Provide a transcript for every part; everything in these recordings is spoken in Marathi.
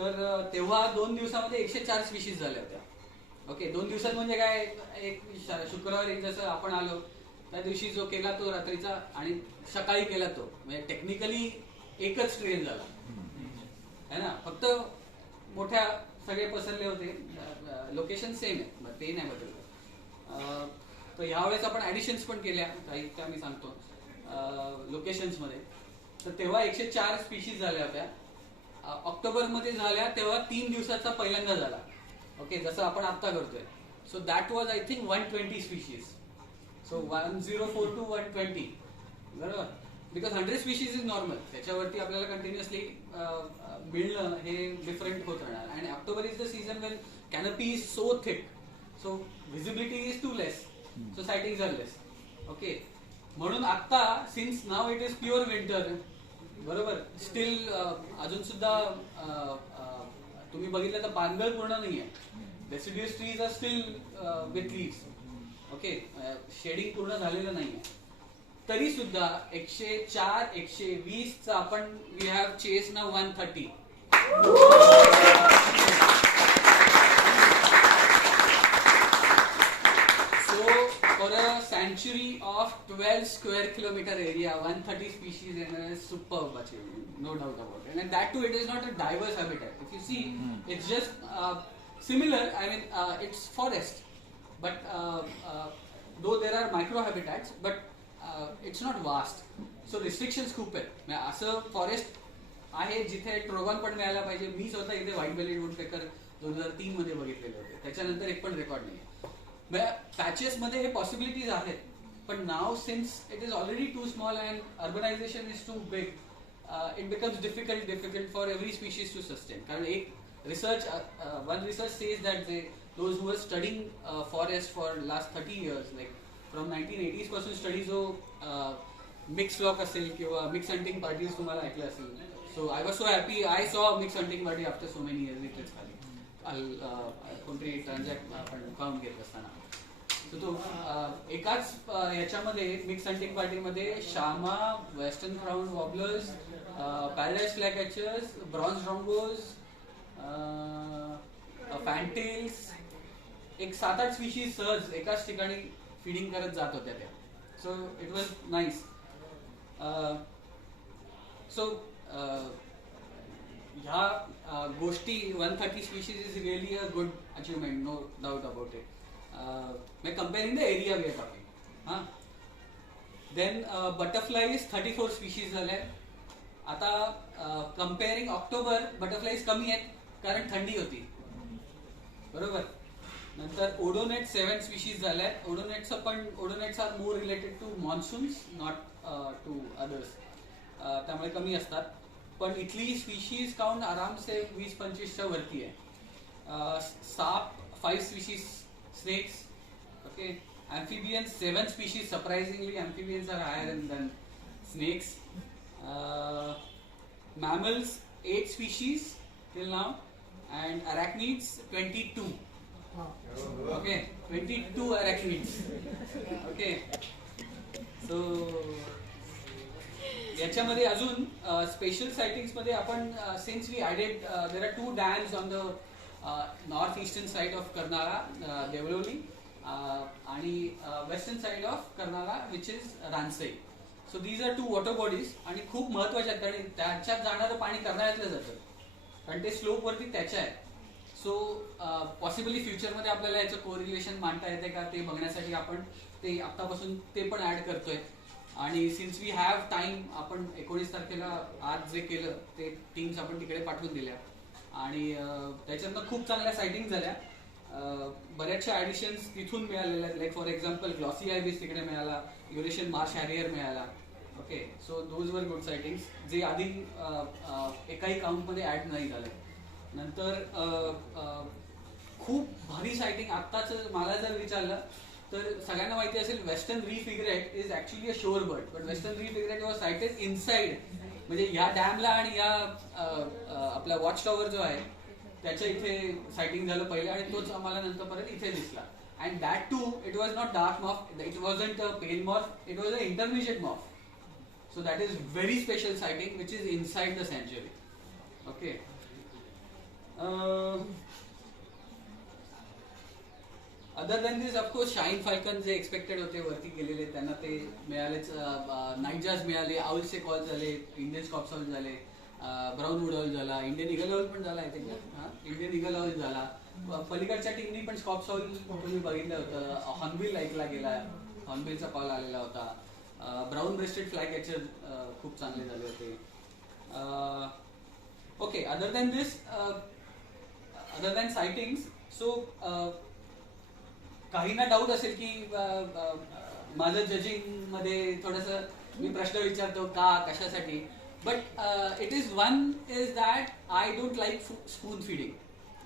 तर तेव्हा 2 दिवसामध्ये 104 स्पीशीज झाल्या होत्या. ओके, 2 दिवसात म्हणजे काय, एक शुक्रवारी जसं आपण आलो त्या दिवशी जो केला तो रात्रीचा आणि सकाळी केला तो, म्हणजे टेक्निकली एकच ट्रेन झाला है ना. फक्त मोठ्या सगळे पसरले होते, लोकेशन सेम आहे, ते नाही बदललं. तर ह्यावेळेस आपण ॲडिशन्स पण केल्या काही, त्या मी सांगतो लोकेशन्समध्ये. तर तेव्हा 104 स्पीशीज झाल्या होत्या. ऑक्टोबरमध्ये झाल्या तेव्हा 3 दिवसाचा पहिल्यांदा झाला. ओके, जसं आपण आत्ता करतोय. So that was I think 120 species. So 104 to 120, बरोबर. बिकॉज 100 स्पीशीज इज नॉर्मल, त्याच्यावरती आपल्याला कंटिन्युअसली मिळणं हे डिफरंट होत राहणार. आणि October is the season when canopy is so thick, so visibility is too less, so sightings are less. Okay, म्हणून आता since now it is pure winter, बरोबर, स्टील अजून सुद्धा तुम्ही बघितलं तर पानगळ पूर्ण नाहीये, deciduous trees are still with leaves. Okay, shedding पूर्ण झालेलं नाहीये, तरी सुद्धा 104 120 चा आपण वी हॅव चेस ना 130. So for a century of 12 square kilometer area, 130 species in a superb achievement, no doubt about it. And that too, it is not a diverse habitat. If you see, it's just similar. I mean, it's forest, but though there are micro habitats, but it's not vast. So restrictions खूप आहेत. असं फॉरेस्ट आहे जिथे ट्रोगॉन पण मिळायला पाहिजे. मी स्वतः इथे व्हाईट बेलीड वुडपेकर 2003 मध्ये बघितलेले होते, त्याच्यानंतर एक पण रेकॉर्ड नाही. पॅचेस मध्ये हे पॉसिबिलिटीज आहेत, पण now since it is already too small and urbanization is too big, it becomes difficult for every species to sustain. कारण एक research, one research says that they those who are studying forest for last 30 years, like from 1980s पासून स्टडी जो मिक्स फ्लॉक असेल किंवा मिक्स हंटिंग पार्टीज तुम्हाला ऐकलं असेल. So I was so happy, I saw mix hunting party after so many years. इथेच खाली कोणतरी ट्रान्झॅक्ट आपण काउंट घेत असताना. सो तो एकाच याच्यामध्ये मिक्स हंटिंग पार्टीमध्ये शामा, वेस्टर्न क्राउन वॉबलर्स, पॅराडाइज फ्लॅगकॅचर्स, ब्रॉन्झ ड्रॉंगोज, फॅन्टेल्स, एक 7-8 स्पीशीज सहज एकाच ठिकाणी फीडिंग करत जात होत्या त्या. So it was nice. So ह्या गोष्टी 130 species is really a good achievement, no doubt about it. Comparing the area we are talking. हां, देन बटरफ्लाईज 34 स्पीशीज झाल्या. आता कंपेअरिंग ऑक्टोबर, बटरफ्लाईज कमी आहेत कारण थंडी होती, बरोबर. नंतर ओडोनेट 7 स्पीशीज झाल्यात. Odonates are more related to monsoons, not to others, त्यामुळे कमी असतात. पण इथली स्पीशीज काउंट आराम से 20-25च्या वरती आहे. साप 5 species, snakes, okay, amphibians 7 species. Surprisingly, amphibians are higher than snakes. Mammals 8 species till now, and arachnids 22. Okay, 22 arachnids. Okay, so याच्यामध्ये अजून स्पेशल सायटिंग्स मध्ये आपण since we added, there are 2 dams on the north eastern side of Karnala, Devloli, आणि western side of Karnala which is Ransai. So these are 2 water bodies आणि खूप महत्वाच्या आहेत आणि त्याच्यात जाणारं पाणी कर्नाळ्यातलं जातं कारण ते स्लोपवरती त्याच्या आहेत. सो पॉसिबली फ्युचरमध्ये आपल्याला याचं कोरिलेशन मांडता येते का ते बघण्यासाठी आपण ते आत्तापासून ते पण ॲड करतोय. आणि सिन्स वी हॅव टाइम, आपण 19 तारखेला आज जे केलं ते टीम्स आपण तिकडे पाठवून दिल्या आणि त्याच्यातनं खूप चांगल्या सायटिंग झाल्या. बऱ्याचशा ॲडिशन्स तिथून मिळालेल्या आहेत. Like for example glossy ibis तिकडे मिळाला, युरेशियन मार्श हॅरियर मिळाला. Okay, so those were good sightings जे आधी एकाही काउंटमध्ये ॲड नाही झाले. नंतर खूप भारी सायटिंग आत्ताच मला जर विचारलं तर सगळ्यांना माहिती असेल western reef egret is actually a shore bird, but western reef egret was sighted inside, म्हणजे या डॅमला आणि या आपला वॉच टॉवर जो आहे त्याच्या इथे सायटिंग झालं पहिले आणि तोच आम्हाला नंतर परत इथे दिसला. And that too it was not dark morph, it wasn't a pale morph, it was a intermediate morph. So that is very special sighting which is inside the सँच्युरी. Okay, other than this of course shaheen falcon जे एक्सपेक्टेड होते वरती गेलेले त्यांना ते मिळालेच. नाईट जाज मिळाले, आउल्सचे कॉल झाले, इंडियन स्कॉप्स हाऊस झाले, ब्राऊन वूड हाऊस झाला, इंडियन इगल हाऊस पण झाला, इंडियन इगल हाऊस झाला. पलीकडच्या टीमनी पण स्कॉप्स हाऊस तुम्ही बघितलं होतं. हॉर्नबिल ऐकला गेला, हॉर्नबिलचा कॉल आलेला होता. ब्राऊन ब्रेस्टेड फ्लॅग कॅचर खूप चांगले झाले होते. ओके, अदर दॅन दिस, अदर दॅन सायटिंग्स, सो काहींना डाऊट असेल की माझं जजिंग मध्ये थोडंसं मी प्रश्न विचारतो का, कशासाठी. But it is one is that I don't like spoon feeding.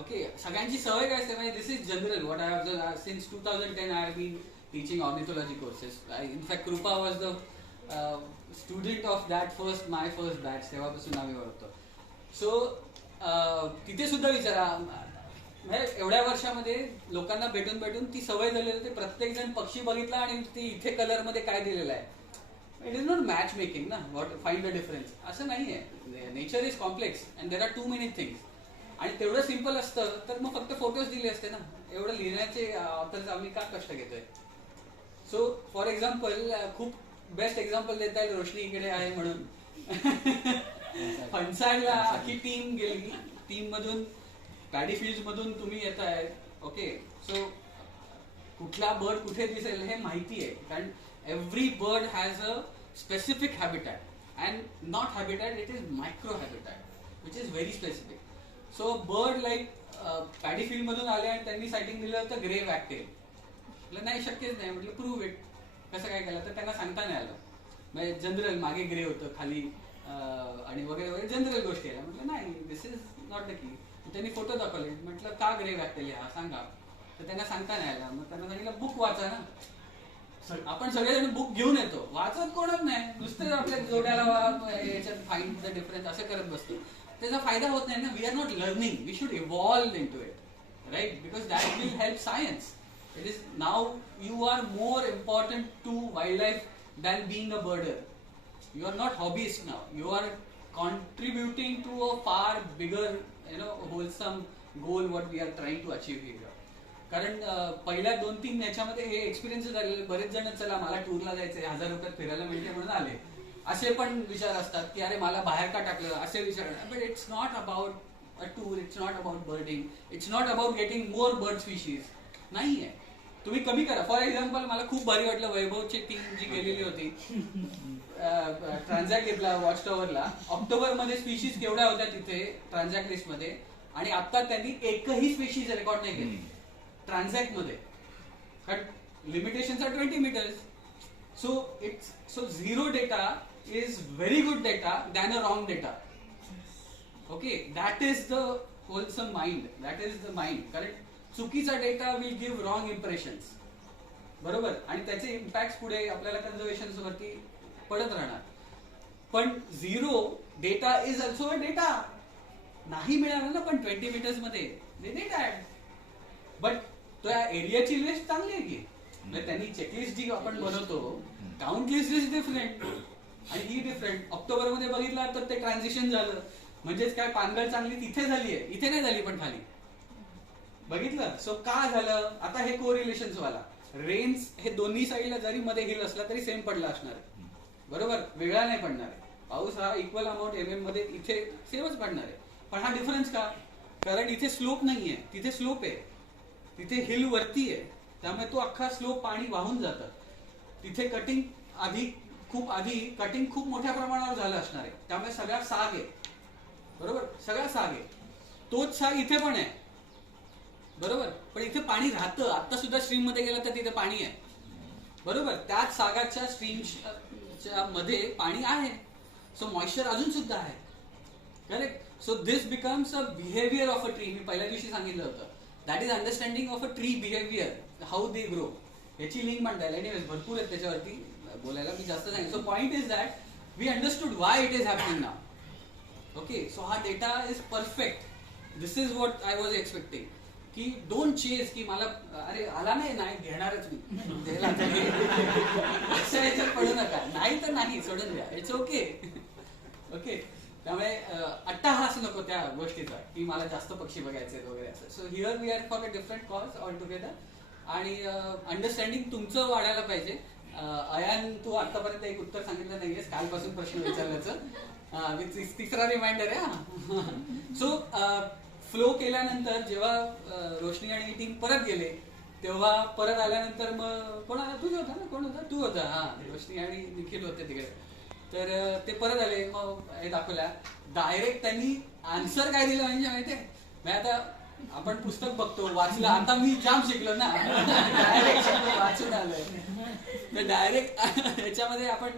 Okay, सगळ्यांची सवय काय असते, म्हणजे this is general what I have since 2010 I have been teaching ornithology courses. In fact Kripa was the student of that my first batch, तेव्हापासून आम्ही ओळखतो. सो तिथे सुद्धा विचारा, म्हणजे एवढ्या वर्षामध्ये लोकांना भेटून भेटून ती सवय झालेली होती. प्रत्येक जण पक्षी बघितला आणि ती इथे कलर मध्ये काय दिलेलं आहे. It is not match making ना, व्हॉट फाइंड द डिफरन्स, असं नाही आहे. Nature is complex and there are too many things. आणि तेवढं सिम्पल असतं तर मग फक्त फोटोज दिले असते ना. एवढं लिहिण्याचे ऑथर्स आम्ही का कष्ट घेतोय. सो फॉर एक्झाम्पल, खूप बेस्ट एक्झाम्पल देता येईल, रोशनी इकडे आहे म्हणून. फणसाडला अख्खी टीम गेली, टीम मधून पॅडी फील्ड मधून तुम्ही येताय. ओके, सो कुठला बर्ड कुठे दिसेल हे माहिती आहे, कारण every bird has a specific habitat and not habitat, it is micro habitat which is very specific. So bird like paddy field मधून आले आणि त्यांनी सायटिंग दिलं होतं ग्रे वॅकटेल. म्हटलं नाही, शक्यच नाही. म्हटलं प्रूव्ह इट. कसं काय केलं तर त्यांना सांगता नाही आलं. म्हणजे जनरल मागे ग्रे होतं खाली आणि वगैरे वगैरे जनरल गोष्टी आल्या. म्हटलं नाही, दिस इज नॉट द की. त्यांनी फोटो दाखवले. म्हटलं का ग्रे वॅकटेल हा सांगा. तर त्यांना सांगता नाही आलं. मग त्यांना सांगितलं बुक वाचा ना. आपण सगळेजण बुक घेऊन येतो, वाचत कोणच नाही, नुसतं आपल्या जोड्याला याच्यात फाइंड द डिफरन्स असं करत बसतो. त्याचा फायदा होत नाही ना. We are not learning, we should evolve into it, right, because that will help science. It is now you are more important to wildlife than being a birder. You are not hobbyist now, you are contributing to a far bigger, wholesome goal what we are trying to achieve here. कारण पहिल्या 2-3 याच्यामध्ये हे एक्सपिरियन्स झालेले. बरेच जण चला मला टूरला जायचंय, 1000 रुपयात फिरायला मिळते म्हणून आले, असे पण विचार असतात की अरे मला बाहेर का टाकलं, असे विचार. But it's not about a tour, it's not about birding, it's not about getting more bird species. नाही आहे, तुम्ही कमी करा. फॉर एक्झाम्पल, मला खूप भारी वाटलं, वैभवची टीम जी गेलेली होती, ट्रान्झॅक्ट घेतला वॉच टॉवरला. ऑक्टोबर मध्ये स्पीशीज केवढ्या होत्या तिथे ट्रान्झॅक्ट लिस्ट मध्ये, आणि आता त्यांनी एकही स्पीशीज रेकॉर्ड नाही केली ट्रान्झॅक्ट मध्ये, कारण limitations are 20 metres. So zero data is very good data than a wrong data. Okay, that is the wholesome mind, that is the mind. कारण चुकीचा data will give wrong impressions, बरोबर, आणि त्याचे इम्पॅक्ट पुढे आपल्याला कन्झर्वेशन वरती पडत राहणार. पण zero data is also a data. नाही मिळाला ना पण 20 मीटर्स मध्ये, दे डिड ॲड. बट त्या एरियाची लिस्ट चांगली आहे की, म्हणजे त्यांनी चेकलिस्ट जी आपण बनवतो, काउंट लिस्ट इज डिफरंट आणि ही डिफरंट. ऑक्टोबर मध्ये बघितला तर ते ट्रान्झिशन झालं, म्हणजेच काय पानगळ चांगली तिथे झाली आहे, इथे नाही झाली पण खाली, बघितलं. सो का झालं, आता हे कोरिलेशन्स वाला रेन्स हे दोन्ही साईडला जरी मध्ये हिल असला तरी सेम पडला असणार आहे, बरोबर, वेगळा नाही पडणार आहे. पाऊस हा इक्वल अमाऊंट MM मध्ये इथे सेमच पडणार आहे. पण हा डिफरन्स का, कारण इथे स्लोप नाहीये, तिथे स्लोप आहे, तिथे हिल वरती आहे, त्यामुळे तो अख्खा स्लोप पाणी वाहून जातं. तिथे कटिंग आधी कटिंग खूप मोठ्या प्रमाणावर झालं असणार आहे, त्यामुळे सगळा साग आहे, बरोबर, सगळा साग आहे. तोच साग इथे पण आहे, बरोबर, पण इथे पाणी राहतं. आता सुद्धा स्ट्रीम मध्ये गेलं तर तिथे पाणी आहे, बरोबर, त्याच सागाच्या स्ट्रीमच्या मध्ये पाणी आहे. सो मॉइश्चर अजून सुद्धा आहे, correct. So this becomes a behaviour of a tree. मी पहिल्या दिवशी सांगितलं होतं, that is understanding of a tree behaviour, how they grow. याची लिंक म्हणता येईल. एनिवेज भरपूर आहेत त्याच्यावरती बोलायला, मी जास्त सांगेन. So point is that we understood why it is happening now. Okay, so हा data is perfect. This is what I was expecting, की डोंट चेस की मला अरे आला नाही घेणारच मी, अशा याच्यात पडू नका. नाही तर नाही, सोडून द्या, इट्स ओके. ओके, त्यामुळे अट्टाहास नको त्या गोष्टीचा की मला जास्त पक्षी बघायचे वगैरे असं. So here we are for a different cause all together. आणि अंडरस्टँडिंग तुमचं वाढायला पाहिजे. अयान, तू आतापर्यंत एक उत्तर सांगितलं नाहीयेस कालपासून प्रश्न विचारल्याचं. तिसरा रिमाइंडर आहे. सो फ्लो केल्यानंतर जेव्हा रोशनी आणि टीम परत गेले तेव्हा परत आल्यानंतर मग कोण आला? तुझं होता ना? कोण होता? तू होता. हा, रोशनी आणि निखिल होते तिकडे. तर ते परत आले. मग हे दाखवल्या डायरेक्ट त्यांनी आन्सर काय दिलं म्हणजे माहितीये. आता आपण पुस्तक बघतो, वाचलं, आता मी जाम शिकलो ना. डायरेक्ट वाचून आलोय. तर डायरेक्ट याच्यामध्ये आपण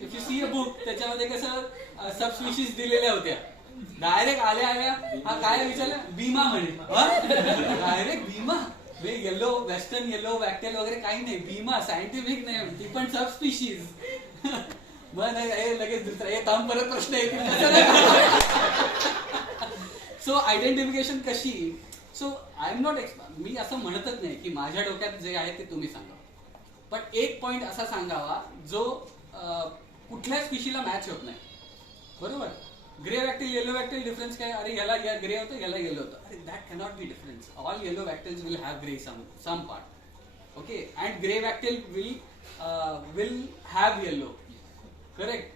if you see a book त्याच्यामध्ये कसं सबस्पिशीज दिलेल्या होत्या. डायरेक्ट आल्या हा काय विचारलं? बीमा म्हणे. डायरेक्ट बीमा. येलो, वेस्टर्न येलो, वॅक्टेल वगैरे काही नाही. बीमा सायंटिफिक नाही, ती पण सबस्पिशीज. मग लगेच दुसरा थांब परत प्रश्न येतील. सो आयडेंटिफिकेशन कशी? So I am not me असं म्हणतच नाही की माझ्या डोक्यात जे आहे ते तुम्ही सांगा, पण एक पॉइंट असा सांगावा जो कुठल्याच स्पीशीला मॅच होत नाही. बरोबर? Grey wagtail, yellow wagtail difference काय? अरे याला ग्रे होतं, याला येलो होतं. अरे that cannot be difference. All yellow wagtails will have grey some part. Okay, and grey wagtail will have yellow. Correct.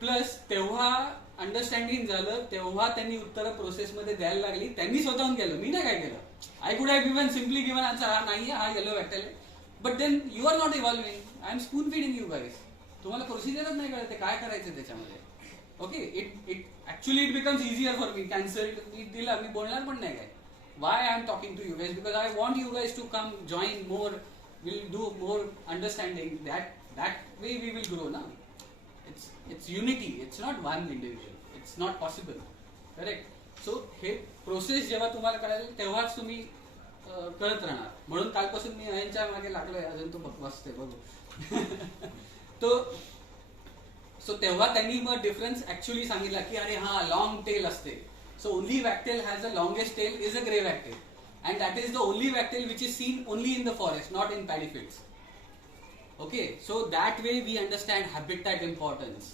Plus तेव्हा अंडरस्टँडिंग झालं, तेव्हा त्यांनी उत्तर प्रोसेसमध्ये द्यायला लागली. त्यांनी स्वतःहून केलं, मी नाही काय केलं. I could have given simply given answer, हा नाहीये, हा येलो वॅक्टेल आहे. But then you are not evolving. I am spoon feeding you guys. तुम्हाला प्रोसिजरच नाही कळत काय करायचं त्याच्यामध्ये. Okay, it becomes easier for me. Cancel दिला, मी बोलणार पण नाही काय. Why I am talking to you guys? Because I want you guys to come join more, will do more understanding. That way we will grow ना. It's unity. It's not one individual. It's not possible. Correct. So हे प्रोसेस जेव्हा तुम्हाला कळेल तेव्हाच तुम्ही कळत राहणार. म्हणून कालपासून मी यांच्या मागे लागलोय. अजून तो बकवासते बघू. तो सो तेव्हा त्यांनी मग डिफरन्स ऍक्च्युअली सांगितला की अरे हा लॉंग टेल असते. So only wagtail has a longest tail is a grey wagtail, and that is the only wagtail which is seen only in the forest, not in paddy fields. Okay, so that way we understand habitat importance.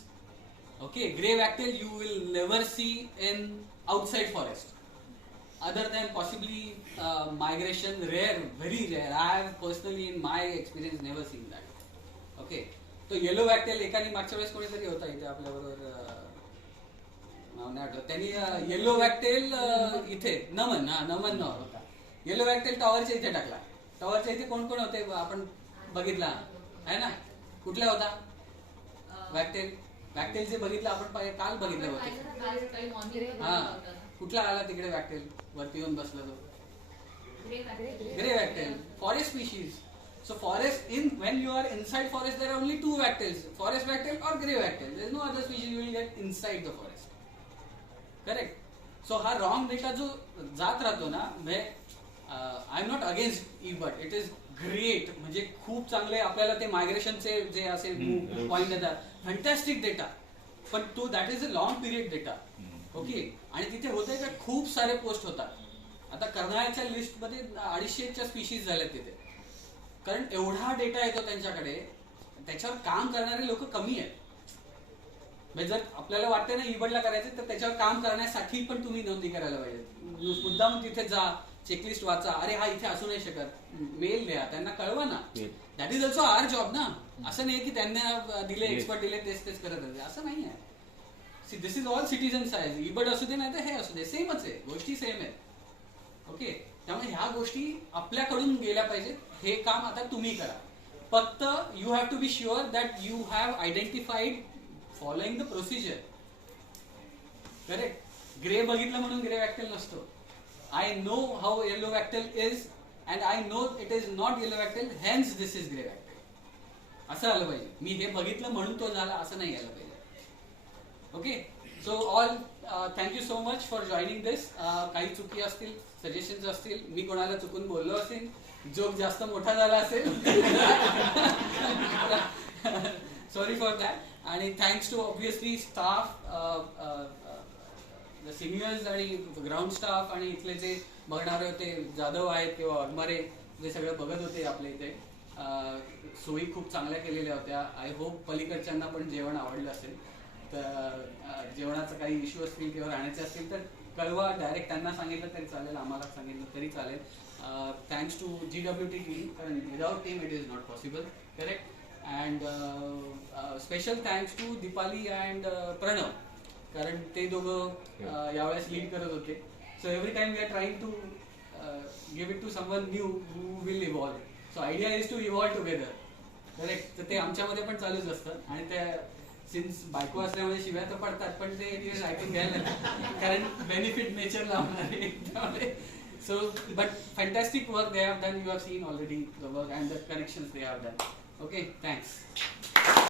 Okay, grey wagtail you will never see in outside forest, other than possibly migration, rare, very rare. I have personally in my experience never seen that. Okay, तो yellow wagtail एकाने मागच्या वेळेस कोणीतरी होता इथे आपल्याबरोबर, नाव नाही आठवत. त्यांनी येलो वॅक्टेल इथे नमन होता. येलो वॅक्टेल टॉवरच्या इथे टाकला. टॉवरच्या इथे कोण कोण होते आपण बघितला आहे ना? कुठला होता वॅक्टेल जे बघितलं आपण काल बघितलं होतं. हा, कुठला आला तिकडे वॅक्टेल वरती येऊन बसला तो? Grey wagtail, forest species. So forest in when you are inside forest there are only two wagtails, forest wagtail और grey wagtail. There is no other species you will get inside the forest. Correct. So हा रॉंग डेटा जो जात राहतो ना, I am not against it but, it is great. म्हणजे खूप चांगले आपल्याला ते मायग्रेशनचे जे असे पॉइंट देतात, फॅन्टॅस्टिक डेटा. पण तो that is a long period data. Okay, आणि तिथे होते का खूप सारे पोस्ट होतात. आता कर्नाळ्याच्या लिस्टमध्ये 250च्या स्पीशीज झाल्यात तिथे, कारण एवढा डेटा येतो त्यांच्याकडे. त्याच्यावर काम करणारे लोक कमी आहेत. म्हणजे जर आपल्याला वाटतं ना इबडला करायचं, तर त्याच्यावर काम करण्यासाठी पण तुम्ही नोंदणी करायला पाहिजे. मुद्दाम तिथे जा, चेकलिस्ट वाचा. अरे हा इथे असू नाही शकत, मेल द्या, त्यांना कळवा ना. That is also our job ना. असं नाही की त्यांना दिले, एक्सपर्ट दिले, तेच करत होते, असं नाही आहे. See, this is all citizens आहे. इबड असू दे नाही तर हे असू दे, सेमच आहे, गोष्टी सेम आहेत. ओके, त्यामुळे ह्या गोष्टी आपल्याकडून गेल्या पाहिजेत. हे काम आता तुम्ही करा. फक्त you have to be sure that you have identified following the procedure. Correct. Grey बघितलं म्हणून ग्रे वॅक्टेल नसतो. I know how yellow wagtail is, and I know it is not yellow wagtail, hence this is grey wagtail. असं आलं पाहिजे. मी हे बघितलं म्हणून तो झाला असं नाही आलं पाहिजे. Okay, so all thank you so much for joining this. काही चुकी असतील, सजेशन्स असतील, मी कोणाला चुकून बोललो असेल, जोक जास्त मोठा झाला असेल, सॉरी फॉर दॅट. आणि thanks to obviously staff, seniors आणि ग्राउंड स्टाफ, आणि इथले जे बघणारे होते, जाधव आहेत किंवा अगमारे, जे सगळं बघत होते आपल्या इथे. सोयी खूप चांगल्या केलेल्या होत्या. आय होप पलीकडच्यांना पण जेवण आवडलं असेल. जेवणाचा काही इश्यू असतील किंवा राहण्याचे असतील तर कळवा. डायरेक्ट त्यांना सांगितलं तरी चालेल, आम्हाला सांगितलं तरी चालेल. थँक्स टू GWT टीम, कारण without team it is not possible. Correct. And special thanks to Deepali and Pranav, कारण ते दोघं यावेळेस लीड करत होते. So every time we are trying to give it to someone new who will evolve. So idea is to evolve together. Correct. तर ते आमच्यामध्ये पण चालूच असतं. आणि त्या सिन्स बायको असल्यामुळे शिव्या तर पडतात, पण ते एनिवेज ऐकून घ्यायला लागतं, कारण बेनिफिट नेचर लावणार आहे. So but fantastic work they have done. You have seen already the work and the connections they have done. Okay, thanks.